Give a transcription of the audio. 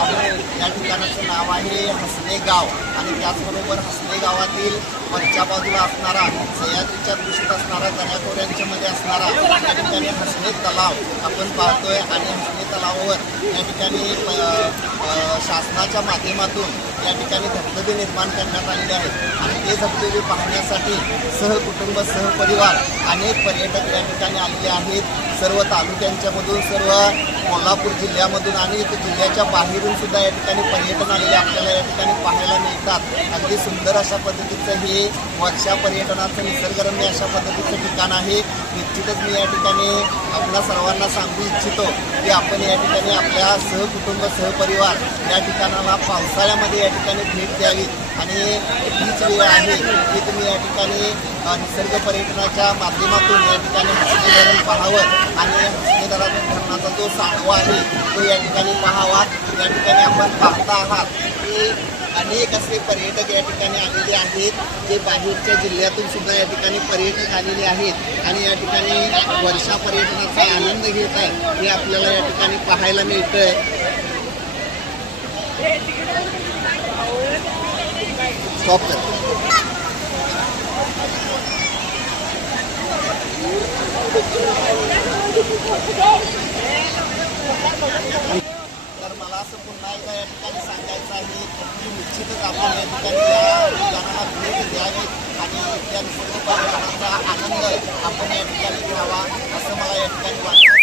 आलेलो आहे. या ठिकाणाचं नाव आहे हसने गाव आणि त्याचबरोबर हसने गावातील वरच्या बाजूला असणारा सह्याद्रीच्या कुशीत असणारा दऱ्याखोऱ्यांच्या मध्ये असणारा या ठिकाणी हसने तलाव आपण पाहतोय. आणि हसने तलावावर या ठिकाणी शासनाच्या माध्यमातून या ठिकाणी धबधबे निर्माण करण्यात आलेले आहेत आणि ते धबधबे पाहण्यासाठी सहकुटुंब सहपरिवार अनेक पर्यटक या ठिकाणी आलेले आहेत. सर्व तालुक्यांच्यामधून सर्व कोल्हापूर जिल्ह्यामधून आणि जिल्ह्याच्या बाहेरून सुद्धा या ठिकाणी पर्यटन आलेले आपल्याला या ठिकाणी पाहायला मिळतात. अगदी सुंदर अशा पद्धतीचं हे वर्षा पर्यटनाचं निसर्गरम्य अशा पद्धतीचं ठिकाण आहे. निश्चितच मी या ठिकाणी आपल्या सर्वांना सांगू इच्छितो की आपण या ठिकाणी आपल्या सहकुटुंब सहपरिवार या ठिकाणाला पावसाळ्यामध्ये या ठिकाणी भेट द्यावी आणि हीच वेळ आहे की तुम्ही या ठिकाणी निसर्ग पर्यटनाच्या माध्यमातून या ठिकाणी हसने धरण पाहावं आणि हसने धरणाचा जो साठवा आहे तो या ठिकाणी पाहावा. या ठिकाणी आपण पाहता आहात की अनेक असे पर्यटक या ठिकाणी आलेले आहेत जे बाहेरच्या जिल्ह्यातून सुद्धा या ठिकाणी पर्यटक आलेले आहेत आणि या ठिकाणी वर्षा पर्यटनाचा आनंद घेत आहे हे आपल्याला या ठिकाणी पाहायला मिळतंय. स्टॉप कर. तर मला असं पुन्हा एकदा या ठिकाणी सांगायचं आहे की निश्चितच आपण या ठिकाणी या ठिकाणाला भेट द्यावी आणि त्या निसर्ग पर्यटनाचा आनंद आपण या ठिकाणी घ्यावा असं मला या ठिकाणी वाटतं.